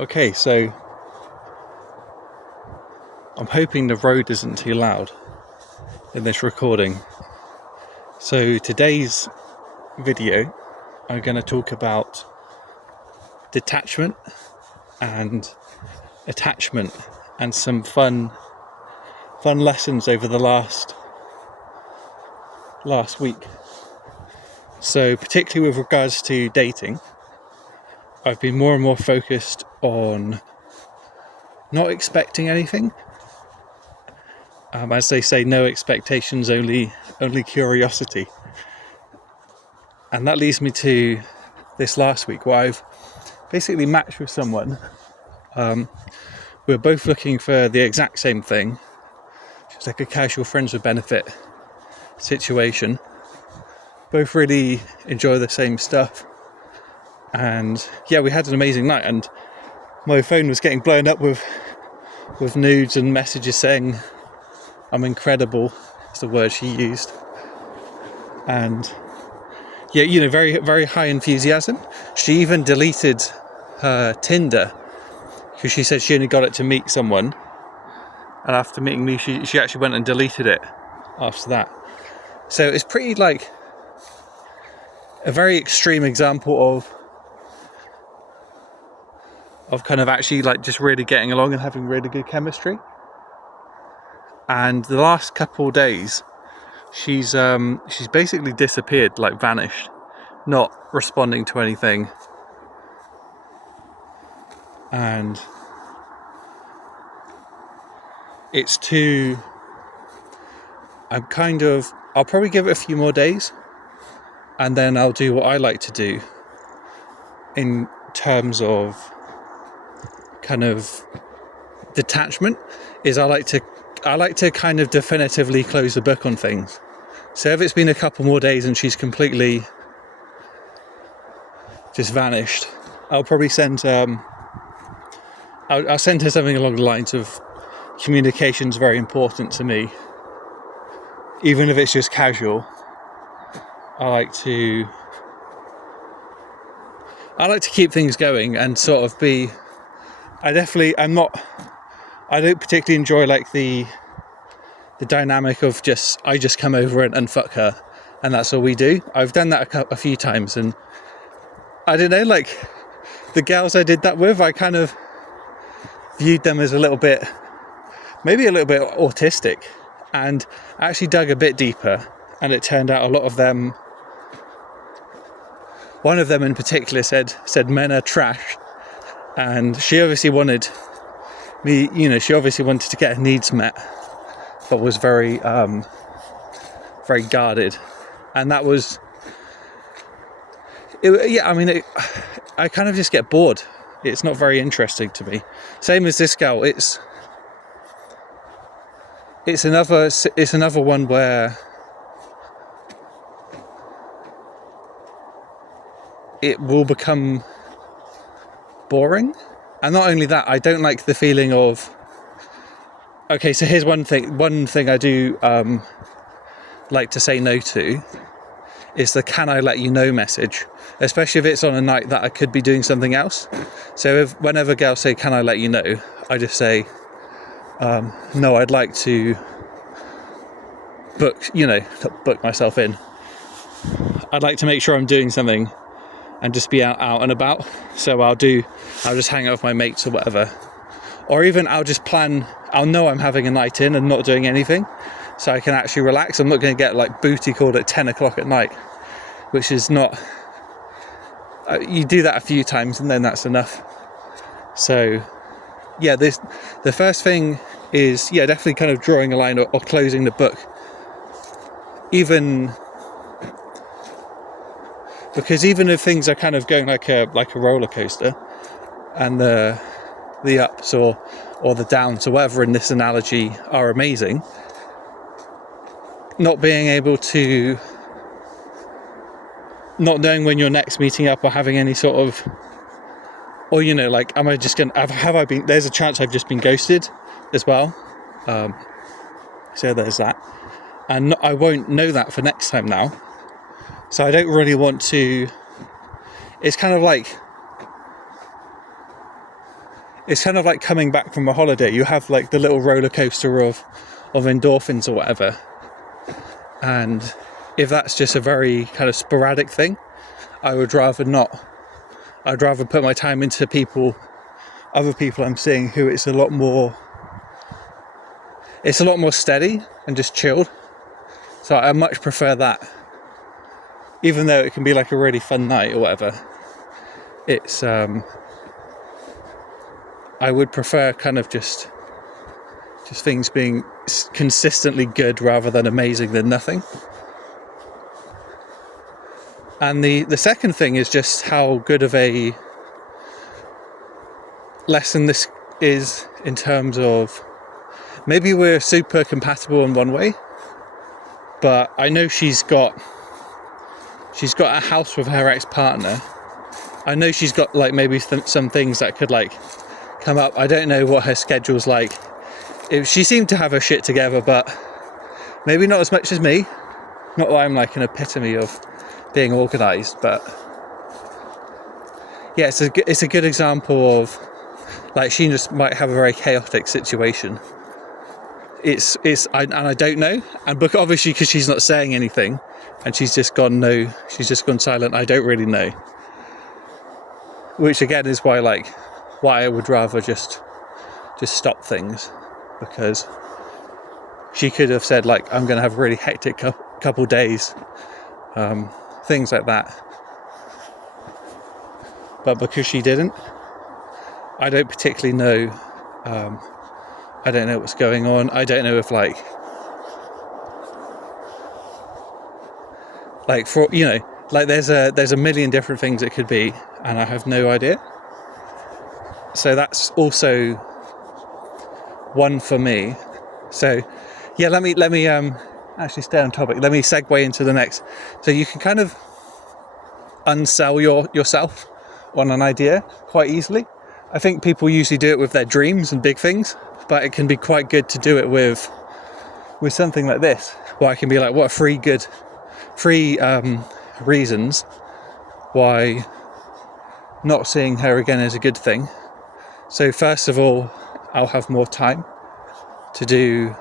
Okay, so I'm hoping the road isn't too loud in this recording. So today's video, I'm going to talk about detachment and attachment and some fun lessons over the last week. So particularly with regards to dating, I've been more and more focused on not expecting anything. As they say, no expectations, only curiosity. And that leads me to this last week where I've basically matched with someone. We're both looking for the exact same thing. It's like a casual friends with benefit situation. Both really enjoy the same stuff. And yeah, we had an amazing night, and my phone was getting blown up with nudes and messages saying I'm incredible. It's the word she used. And yeah, very, very high enthusiasm. She even deleted her Tinder because she said she only got it to meet someone. And after meeting me, she actually went and deleted it after that. So it's pretty like a very extreme example of kind of actually like just really getting along and having really good chemistry. And the last couple of days, she's basically disappeared, like vanished, not responding to anything. And it's too, I'll probably give it a few more days, and then I'll do what I like to do in terms of kind of detachment, is I like to kind of definitively close the book on things. So if it's been a couple more days and she's completely just vanished, I'll probably send I'll send her something along the lines of communication's very important to me. Even if it's just casual, I like to keep things going and sort of be. I don't particularly enjoy like the dynamic of I just come over and fuck her and that's all we do. I've done that a few times, and I don't know, like the girls I did that with, I kind of viewed them as maybe a little bit autistic, and I actually dug a bit deeper, and it turned out a lot of them, one of them in particular said men are trash, and she obviously wanted me, she obviously wanted to get her needs met, but was very very guarded, and that was I kind of just get bored. It's not very interesting to me. Same as this girl. It's another one where it will become boring. And not only that, I don't like the feeling of, okay, so here's one thing I do like to say no to is the "can I let you know" message, especially if it's on a night that I could be doing something else. So whenever girls say "can I let you know," I just say no, I'd like to book myself in. I'd like to make sure I'm doing something and just be out and about. So I'll just hang out with my mates or whatever, or even I'll know I'm having a night in and not doing anything, so I can actually relax. I'm not going to get like booty called at 10 o'clock at night, which is not, you do that a few times and then that's enough. So yeah, the first thing is definitely kind of drawing a line or closing the book, even if things are kind of going like a roller coaster, and the ups or the downs or whatever in this analogy are amazing, not being able to, not knowing when you're next meeting up or having any sort of, or like, am I just gonna have I been, there's a chance I've just been ghosted as well, so there's that, and I won't know that for next time now, so I don't really want to. It's kind of like it's kind of like coming back from a holiday. You have like the little roller coaster of endorphins or whatever, and if that's just a very kind of sporadic thing, I would rather not. I'd rather put my time into other people I'm seeing who it's a lot more steady and just chilled. So I much prefer that. Even though it can be like a really fun night or whatever, it's I would prefer kind of just things being consistently good rather than amazing than nothing. And the second thing is just how good of a lesson this is in terms of, maybe we're super compatible in one way, but I know she's got a house with her ex-partner. I know she's got like maybe some things that could like come up. I don't know what her schedule's like. She seemed to have her shit together, but maybe not as much as me. Not that I'm like an epitome of being organised, but yeah, it's a good example of like she just might have a very chaotic situation. I don't know, and obviously because she's not saying anything, and she's just gone silent. I don't really know, which again is why I would rather just stop things, because she could have said like, I'm going to have a really hectic couple days, things like that. But because she didn't, I don't particularly know. I don't know what's going on. I don't know if like for, you know, like there's a million different things it could be, and I have no idea. So that's also one for me. So yeah, let me actually stay on topic. Let me segue into the next. So you can kind of unsell yourself on an idea quite easily. I think people usually do it with their dreams and big things, but it can be quite good to do it with something like this, where I can be like, what are three reasons why not seeing her again is a good thing. So first of all, I'll have more time to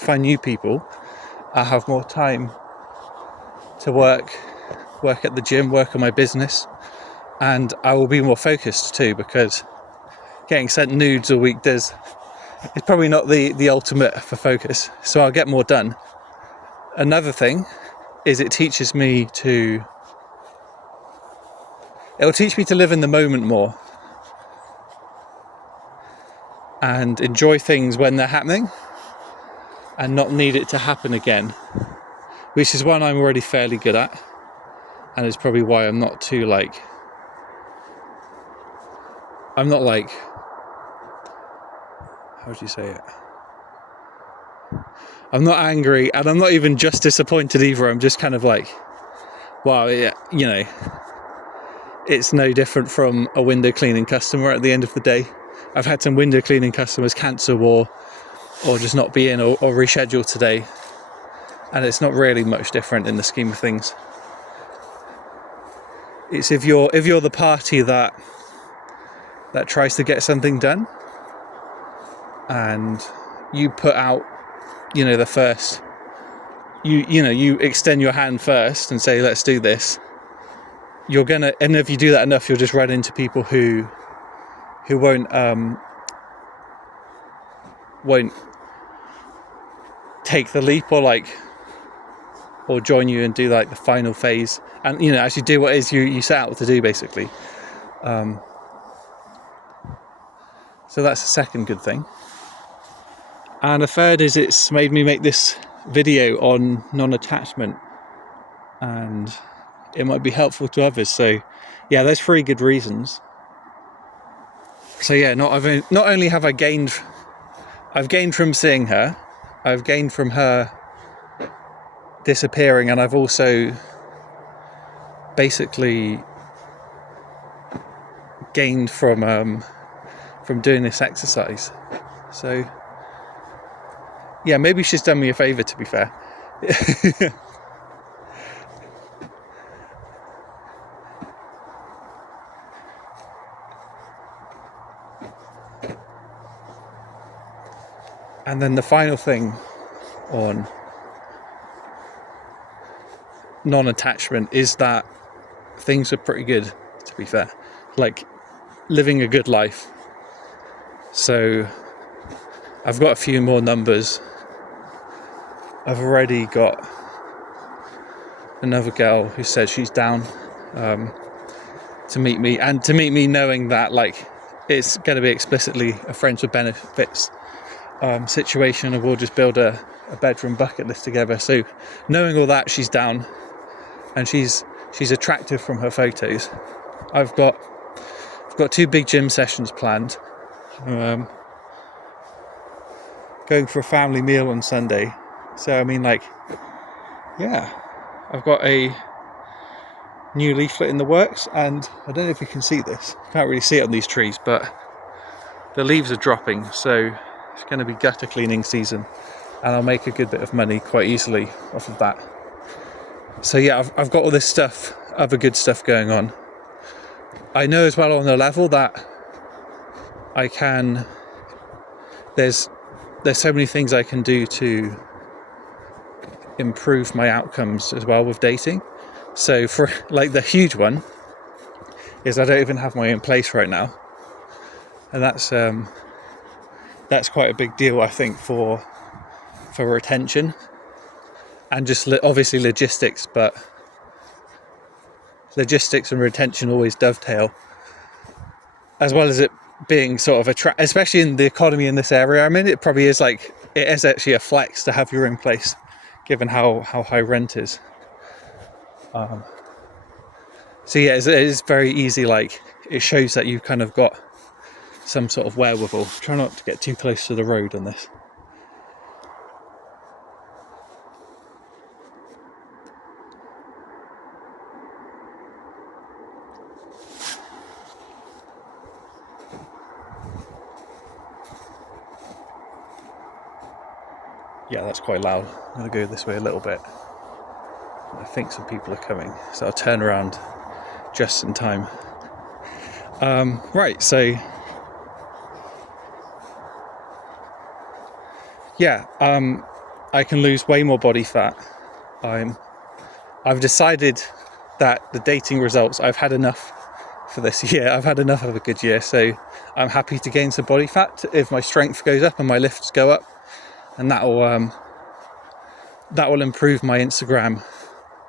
find new people. I'll have more time to work at the gym, work on my business, and I will be more focused too, because getting sent nudes a week is probably not the ultimate for focus, so I'll get more done. Another thing is it'll teach me to live in the moment more and enjoy things when they're happening and not need it to happen again, which is one I'm already fairly good at, and it's probably why I'm not too like, I'm not like, how would you say it? I'm not angry, and I'm not even just disappointed either. I'm just kind of like, wow, yeah, you know, it's no different from a window cleaning customer at the end of the day. I've had some window cleaning customers cancel or just not be in or reschedule today, and it's not really much different in the scheme of things. It's if you're the party that tries to get something done, and you put out, you know, the first, you extend your hand first and say, let's do this. And if you do that enough, you'll just run into people who won't take the leap or join you and do like the final phase, and you know, actually do what it is you set out to do, basically. So that's the second good thing. And a third is it's made me make this video on non-attachment, and it might be helpful to others. So yeah, there's 3 good reasons. So yeah, not only have I've gained from seeing her, I've gained from her disappearing, and I've also basically gained from doing this exercise. So yeah, maybe she's done me a favour, to be fair. And then the final thing on non-attachment is that things are pretty good, to be fair. Like, living a good life. So I've got a few more numbers. I've already got another girl who said she's down to meet me, and to meet me knowing that like it's going to be explicitly a friends with benefits situation, and we'll just build a bedroom bucket list together. So knowing all that, she's down, and she's attractive from her photos. I've got 2 big gym sessions planned. Going for a family meal on Sunday. So I mean, like, yeah, I've got a new leaflet in the works, and I don't know if you can see this. Can't really see it on these trees, but the leaves are dropping, so it's going to be gutter cleaning season, and I'll make a good bit of money quite easily off of that. So yeah, I've got all this stuff, other good stuff going on. I know as well on the level that I can, there's so many things I can do to improve my outcomes as well with dating. So for like the huge one is I don't even have my own place right now, and that's quite a big deal, I think, for retention and just obviously logistics, but logistics and retention always dovetail, as well as it being sort of especially in the economy in this area. I mean, it probably is like, it is actually a flex to have your own place given how high rent is. So yeah, it is very easy, like it shows that you've kind of got some sort of wherewithal. Try not to get too close to the road on this. Yeah, that's quite loud. I'm going to go this way a little bit. I think some people are coming, so I'll turn around just in time. Right, so yeah, I can lose way more body fat. I've decided that the dating results, I've had enough for this year. I've had enough of a good year, so I'm happy to gain some body fat if my strength goes up and my lifts go up, and that will improve my Instagram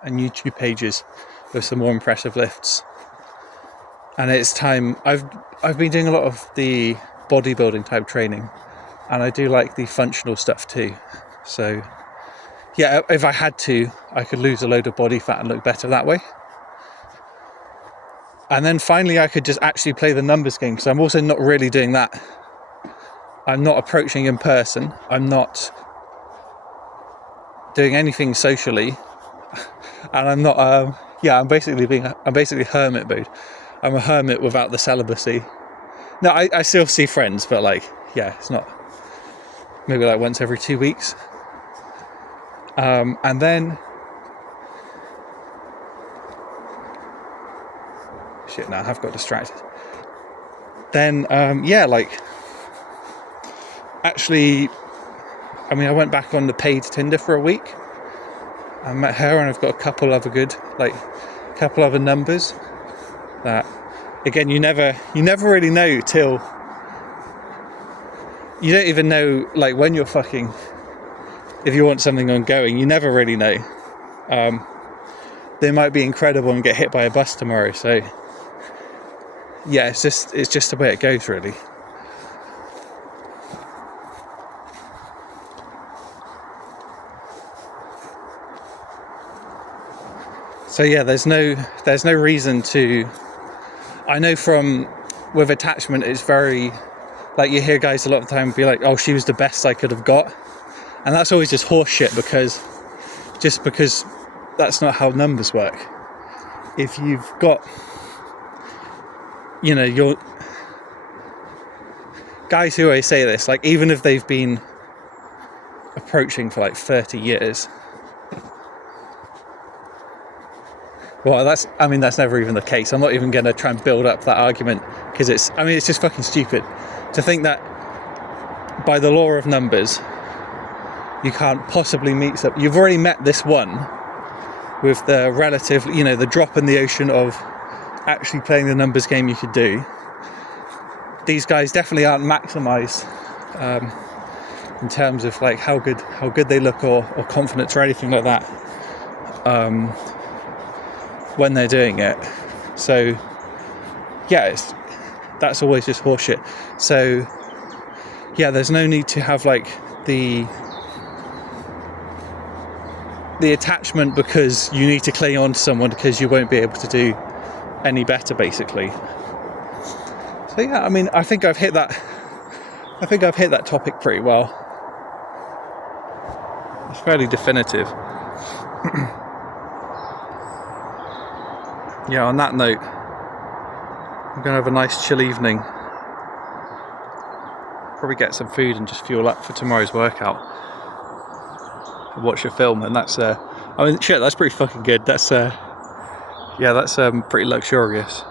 and YouTube pages with some more impressive lifts. And it's time. I've been doing a lot of the bodybuilding type training, and I do like the functional stuff too. So yeah, if I had to, I could lose a load of body fat and look better that way. And then finally I could just actually play the numbers game. So I'm also not really doing that. I'm not approaching in person. I'm not doing anything socially. And I'm not, I'm basically hermit mode. I'm a hermit without the celibacy. No, I still see friends, but like, yeah, it's not, maybe like once every 2 weeks. And then, shit, now I've got distracted. Then, actually, I mean, I went back on the paid Tinder for a week. I met her, and I've got a couple other numbers that, again, you never really know till, you don't even know, like, when you're fucking, if you want something ongoing, you never really know. They might be incredible and get hit by a bus tomorrow. So yeah, it's just the way it goes, really. So yeah, there's no reason to. I know with attachment, it's very, like, you hear guys a lot of the time be like, "Oh, she was the best I could have got," and that's always just horse shit, because that's not how numbers work. If you've got, your guys who always say this, like, even if they've been approaching for like 30 years, Well, that's never even the case. I'm not even going to try and build up that argument, because it's just fucking stupid to think that by the law of numbers you can't possibly meet some. You've already met this one with the relative, the drop in the ocean of actually playing the numbers game you could do. These guys definitely aren't maximised in terms of like how good they look or confidence or anything like that when they're doing it. So yeah, that's always just horseshit. So yeah, there's no need to have like the attachment because you need to cling on to someone because you won't be able to do any better, basically. So yeah, I think I've hit that topic pretty well. It's fairly definitive. Yeah, on that note, I'm gonna have a nice chill evening. Probably get some food and just fuel up for tomorrow's workout. Watch a film, and that's that's pretty fucking good. That's pretty luxurious.